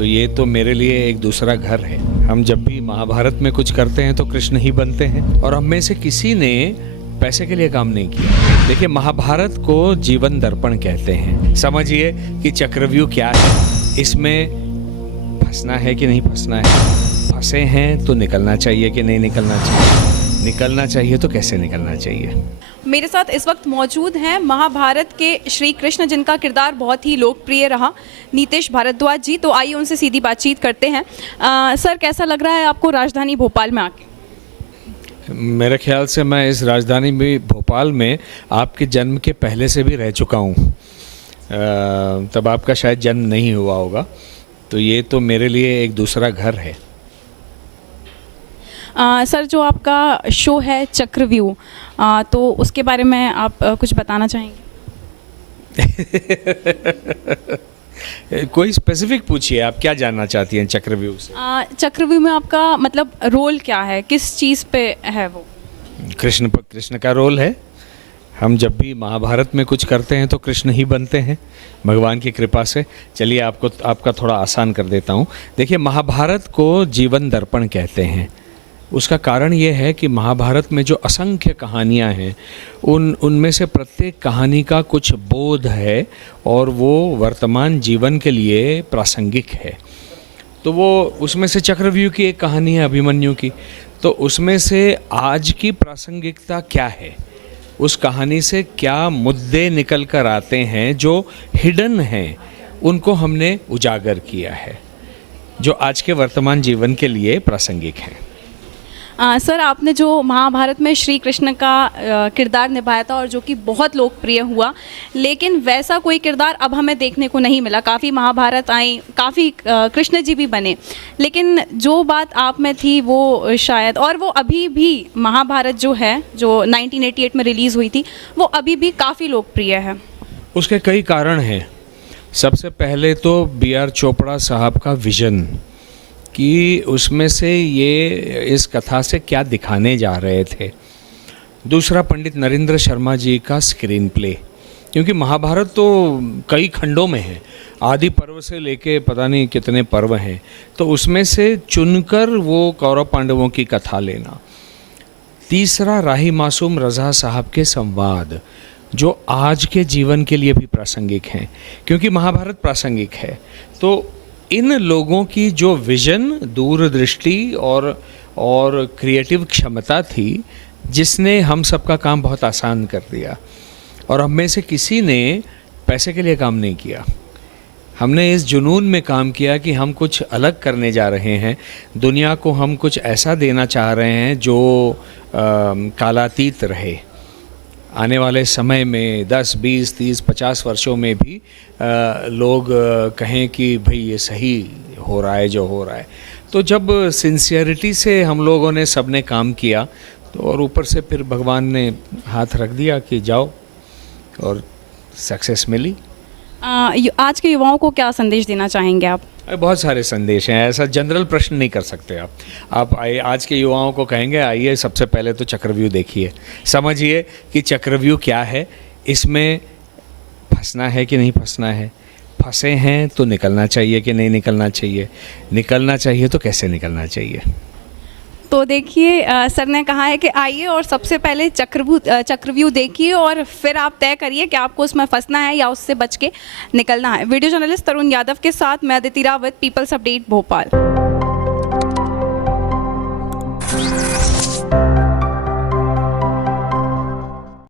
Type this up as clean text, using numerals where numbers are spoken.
तो ये तो मेरे लिए एक दूसरा घर है। हम जब भी महाभारत में कुछ करते हैं तो कृष्ण ही बनते हैं, और हम में से किसी ने पैसे के लिए काम नहीं किया। देखिए, महाभारत को जीवन दर्पण कहते हैं। समझिए कि चक्रव्यूह क्या है, इसमें फंसना है कि नहीं फंसना है, फंसे हैं तो निकलना चाहिए कि नहीं निकलना चाहिए, निकलना चाहिए तो कैसे निकलना चाहिए। मेरे साथ इस वक्त मौजूद हैं महाभारत के श्री कृष्ण, जिनका किरदार बहुत ही लोकप्रिय रहा, नीतेश भारद्वाज जी। तो आइए उनसे सीधी बातचीत करते हैं। सर, कैसा लग रहा है आपको राजधानी भोपाल में आके? मेरे ख्याल से मैं इस राजधानी में भोपाल में आपके जन्म के पहले से भी रह चुका हूँ। तब आपका शायद जन्म नहीं हुआ होगा, तो ये तो मेरे लिए एक दूसरा घर है। सर, जो आपका शो है चक्रव्यूह, तो उसके बारे में आप कुछ बताना चाहेंगे? कोई स्पेसिफिक पूछिए, आप क्या जानना चाहती हैं चक्रव्यूह से? चक्रव्यूह में आपका मतलब रोल क्या है, किस चीज़ पे है वो? कृष्ण का रोल है। हम जब भी महाभारत में कुछ करते हैं तो कृष्ण ही बनते हैं, भगवान की कृपा से। चलिए आपका थोड़ा आसान कर देता हूँ। देखिए, महाभारत को जीवन दर्पण कहते हैं। उसका कारण ये है कि महाभारत में जो असंख्य कहानियाँ हैं, उनमें से प्रत्येक कहानी का कुछ बोध है और वो वर्तमान जीवन के लिए प्रासंगिक है। तो वो उसमें से चक्रव्यूह की एक कहानी है, अभिमन्यु की। तो उसमें से आज की प्रासंगिकता क्या है, उस कहानी से क्या मुद्दे निकल कर आते हैं जो हिडन हैं, उनको हमने उजागर किया है, जो आज के वर्तमान जीवन के लिए प्रासंगिक हैं। सर, आपने जो महाभारत में श्री कृष्ण का किरदार निभाया था और जो कि बहुत लोकप्रिय हुआ, लेकिन वैसा कोई किरदार अब हमें देखने को नहीं मिला। काफ़ी महाभारत आई, काफ़ी कृष्ण जी भी बने, लेकिन जो बात आप में थी वो शायद, और वो अभी भी महाभारत जो है, जो 1988 में रिलीज़ हुई थी, वो अभी भी काफ़ी लोकप्रिय है। उसके कई कारण हैं। सबसे पहले तो B.R. चोपड़ा साहब का विज़न, कि उसमें से ये इस कथा से क्या दिखाने जा रहे थे। दूसरा, पंडित नरेंद्र शर्मा जी का स्क्रीन प्ले, क्योंकि महाभारत तो कई खंडों में है, आदि पर्व से लेके पता नहीं कितने पर्व हैं, तो उसमें से चुनकर वो कौरव पांडवों की कथा लेना। तीसरा, राही मासूम रज़ा साहब के संवाद, जो आज के जीवन के लिए भी प्रासंगिक हैं, क्योंकि महाभारत प्रासंगिक है। तो इन लोगों की जो विजन, दूरदृष्टि और क्रिएटिव क्षमता थी, जिसने हम सबका काम बहुत आसान कर दिया। और हम में से किसी ने पैसे के लिए काम नहीं किया। हमने इस जुनून में काम किया कि हम कुछ अलग करने जा रहे हैं, दुनिया को हम कुछ ऐसा देना चाह रहे हैं जो कालातीत रहे। आने वाले समय में 10, 20, 30, 50 वर्षों में भी लोग कहें कि भाई ये सही हो रहा है जो हो रहा है। तो जब सिंसियरिटी से हम लोगों ने सबने काम किया, तो और ऊपर से फिर भगवान ने हाथ रख दिया कि जाओ, और सक्सेस मिली। आज के युवाओं को क्या संदेश देना चाहेंगे आप? बहुत सारे संदेश हैं, ऐसा जनरल प्रश्न नहीं कर सकते आप आइए, आज के युवाओं को कहेंगे आइए सबसे पहले तो चक्रव्यूह देखिए, समझिए कि चक्रव्यूह क्या है, इसमें फंसना है कि नहीं फंसना है, फंसे हैं तो निकलना चाहिए कि नहीं निकलना चाहिए, निकलना चाहिए तो कैसे निकलना चाहिए। तो देखिए, सर ने कहा है कि आइए और सबसे पहले चक्रव्यूह देखिए और फिर आप तय करिए कि आपको उसमें फंसना है या उससे बच के निकलना है। वीडियो जर्नलिस्ट तरुण यादव के साथ मैं अदिति रावत, पीपल्स अपडेट भोपाल।